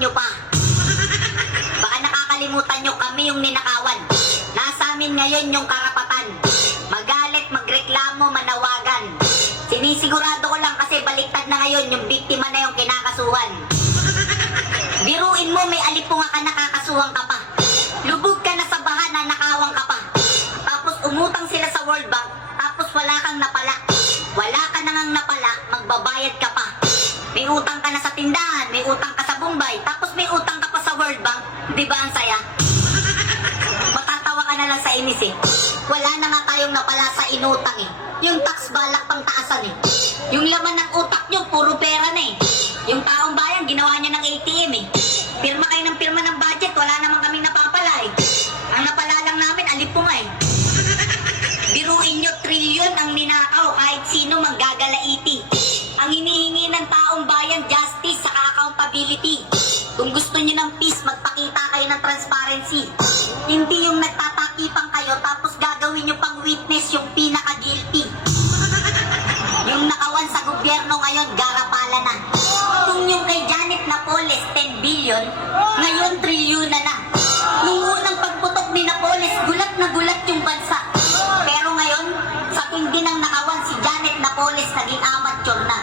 nyo pa. Baka nakakalimutan nyo kami yung ninakawan. Nasa amin ngayon yung karapatan. Magalit, magreklamo, manawagan. Sinisigurado ko lang kasi baliktad na ngayon yung biktima na yung kinakasuhan. Biruin mo, may alipunga ka, nakakasuhan ka pa. Lubog ka na sa baha, nanakawang ka pa. Tapos umutang sila sa World Bank, tapos wala kang napala. Wala ka na ngang napala, magbabayad ka pa. May utang ka na sa tindahan, may utang ka sa Bombay, tapos may utang ka pa sa World Bank. Di ba ang saya? Matatawa ka na lang sa inis eh. Wala na nga tayong napala sa inutang eh. Yung tax balak pang taasan eh. Yung laman ng utak nyo, puro pera na eh. Yung taong bayan, ginawa niya ng ATM eh. Pirma kayo ng pirma ng budget, wala naman kaming napapala eh. Ang napala lang namin, alipunga eh. Biruin nyo, trilyon ang ninakaw, kahit sino manggagalaiti. Ang hinihingi ng taong bayan, justice sa accountability. Kung gusto nyo ng peace, magpakita kayo ng transparency. Hindi yung nagtatakipang kayo, tapos gagawin nyo pang witness yung pinaka-guilty. Yung nakawan sa gobyerno ngayon, garapala na. Kung yung kay Janet Napoles, 10 billion, ngayon trilyon na na. Nung unang pagputok ni Napoles, gulat na gulat yung bansa. Pero ngayon, sa tindi ng nakawan, si Janet Napoles naging amateur na.